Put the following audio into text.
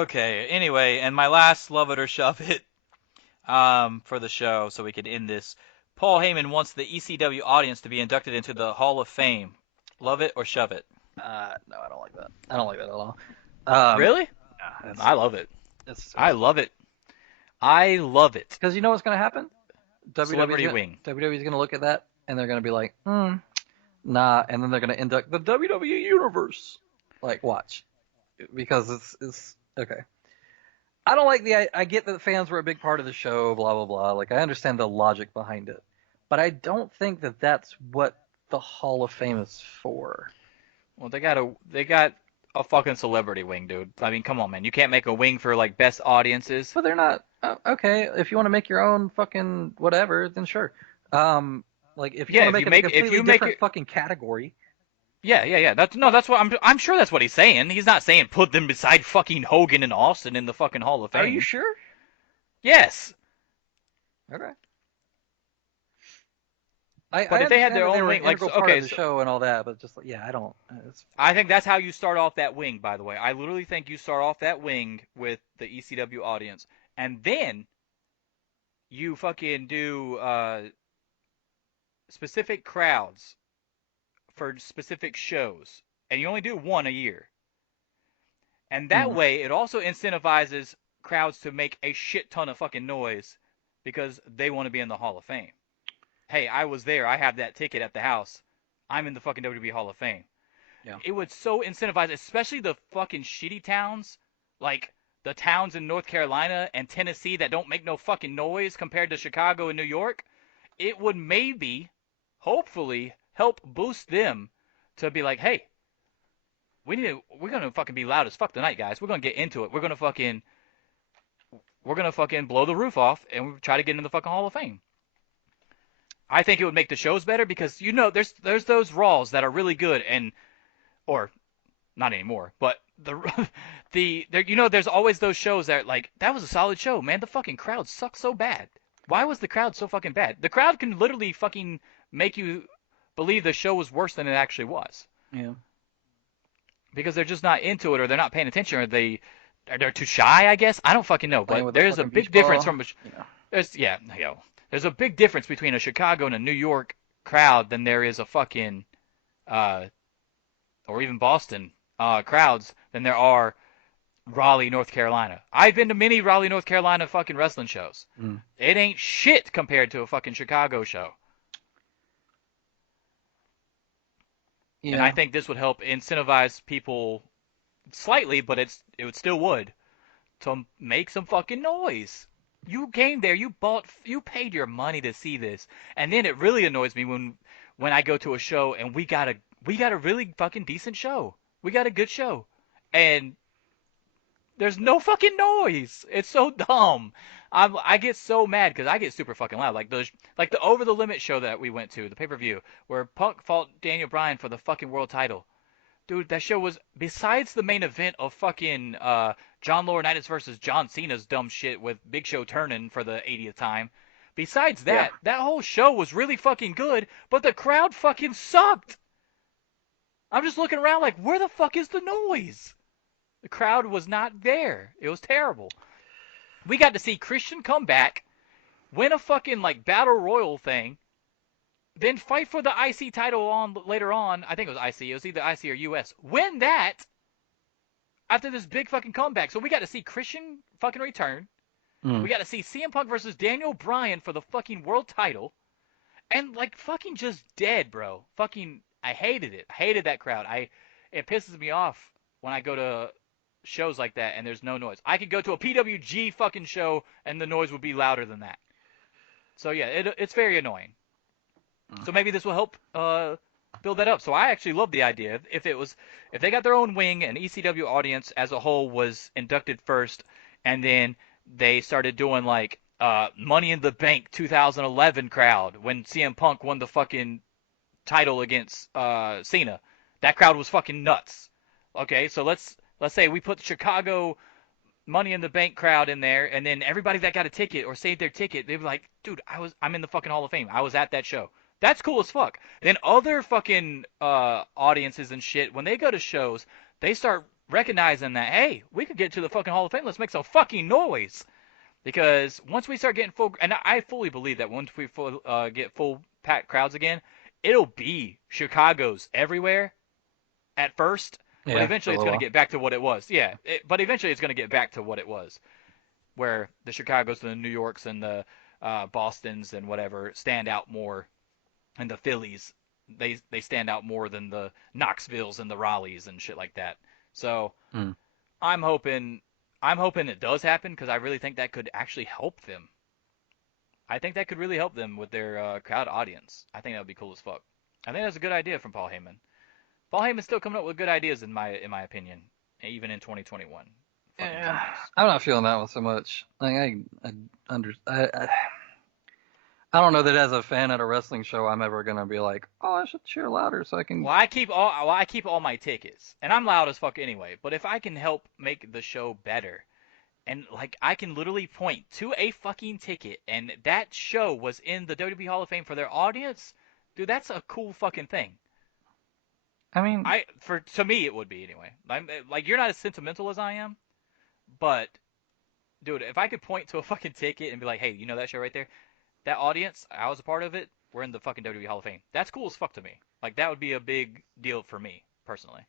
Okay. Anyway, and my last love it or shove it for the show, so we can end this. Paul Heyman wants the ECW audience to be inducted into the Hall of Fame. Love it or shove it? No, I don't like that. I don't like that at all. Um, Really? it's I love it. it's I stupid. love it. I love it. Because you know what's going to happen? Celebrity wing. WWE's going to look at that and they're going to be like, nah, and then they're going to induct the WWE Universe. Like, watch, because it's okay. I don't like I get that fans were a big part of the show, blah blah blah. Like, I understand the logic behind it, but I don't think that that's what the Hall of Fame is for. Well, they got a fucking celebrity wing, dude. I mean, come on, man. You can't make a wing for like best audiences. But they're not okay. If you want to make your own fucking whatever, then sure. Um, like if you Yeah, want to make it a if completely you make different it, fucking category. yeah. That's what I'm sure that's what he's saying. He's not saying put them beside fucking Hogan and Austin in the fucking Hall of Are you Fame. sure? Yes, Okay. but I if they had understand their that they own were an wing, like integral so, part of okay, the so show and all that, but just like, yeah, I don't. It's, I think that's how you start off that wing. By the way, I literally think you start off that wing with the ECW audience, and then you fucking do specific crowds for specific shows, and you only do one a year. And that mm, way, it also incentivizes crowds to make a shit ton of fucking noise because they want to be in the Hall of Fame. Hey, I was there. I have that ticket at the house. I'm in the fucking WWE Hall of Fame. yeah. It would so incentivize, especially the fucking shitty towns, like the towns in North Carolina and Tennessee that don't make no fucking noise compared to Chicago and New York. It would maybe, hopefully, help boost them to be like, hey, we're gonna fucking be loud as fuck tonight, guys. We're gonna get into it. We're gonna fucking blow the roof off and try to get into the fucking Hall of Fame. I think it would make the shows better because there's those Raws that are really good and or not anymore, but there's always those shows that are like that was a solid show, man. The fucking crowd sucks so bad. Why was the crowd so fucking bad? The crowd can literally fucking make you believe the show was worse than it actually was Yeah. because they're just not into it or they're not paying attention or they're too shy, I guess. I don't fucking know, Playing but with a there's a fucking big beach difference ball. from Yeah. there's yeah, there's a big difference between a Chicago and a New York crowd than there is a fucking uh or even Boston crowds than there are Raleigh, North Carolina. I've been to many Raleigh, North Carolina fucking wrestling shows. Mm. It ain't shit compared to a fucking Chicago show. And I Yeah. think this would help incentivize people slightly, but it would still would to make some fucking noise. You came there, you paid your money to see this, and then it really annoys me when I go to a show and we got a really fucking decent show. We got a good show, and there's no fucking noise. It's so dumb. I get so mad because I get super fucking loud. Like the Over the Limit show that we went to, the pay per view, where Punk fought Daniel Bryan for the fucking world title. Dude, that show was besides the main event of fucking John Laurinaitis versus John Cena's dumb shit with Big Show turning for the 80th time. Besides Yeah. that whole show was really fucking good, but the crowd fucking sucked. I'm just looking around like, where the fuck is the noise? The crowd was not there. It was terrible. We got to see Christian come back, win a fucking like battle royal thing, then fight for the IC title on later on. I think it was IC. It was either IC or US. Win that after this big fucking comeback. So we got to see Christian fucking return. Mm. We got to see CM Punk versus Daniel Bryan for the fucking world title, and like fucking just dead, bro. Fucking, I hated it. I hated that crowd. It pisses me off when I go to shows like that and there's no noise. I could go to a PWG fucking show and the noise would be louder than that. So yeah, it's very annoying. Mm. So maybe this will help build that up. So I actually love the idea. If they got their own wing and ECW audience as a whole was inducted first, and then they started doing like Money in the Bank 2011 crowd when CM Punk won the fucking title against Cena. That crowd was fucking nuts. Okay, so let's say we put the Chicago Money in the Bank crowd in there, and then everybody that got a ticket or saved their ticket, they were like, "Dude, I'm in the fucking Hall of Fame. I was at that show." That's cool as fuck. Then other fucking audiences and shit, when they go to shows, they start recognizing that, hey, we could get to the fucking Hall of Fame. Let's make some fucking noise. Because once we start getting full, and I fully believe that once we get full packed crowds again, it'll be Chicago's everywhere at first, but Yeah, for eventually a it's little going to while. get back to what it was. Yeah, but eventually it's going to get back to what it was, where the Chicago's and the New Yorks and the Bostons and whatever stand out more, and the Phillies they stand out more than the Knoxvilles and the Raleighs and shit like that. So Mm. I'm hoping I'm hoping it does happen because I really think that could actually help them. I think that could really help them with their crowd audience. I think that would be cool as fuck. I think that's a good idea from Paul Heyman. Paul Heyman's still coming up with good ideas in my opinion, even in 2021. Fucking Yeah, genius. I'm not feeling that one so much. Like I don't know that as a fan at a wrestling show, I'm ever gonna be like, oh, I should cheer louder so I can. I keep all my tickets, and I'm loud as fuck anyway. But if I can help make the show better, and like I can literally point to a fucking ticket, and that show was in the WWE Hall of Fame for their audience, dude, that's a cool fucking thing. I mean, To me it would be anyway. Like you're not as sentimental as I am, but dude, if I could point to a fucking ticket and be like, hey, you know that show right there? That audience, I was a part of it. We're in the fucking WWE Hall of Fame. That's cool as fuck to me. Like that would be a big deal for me personally.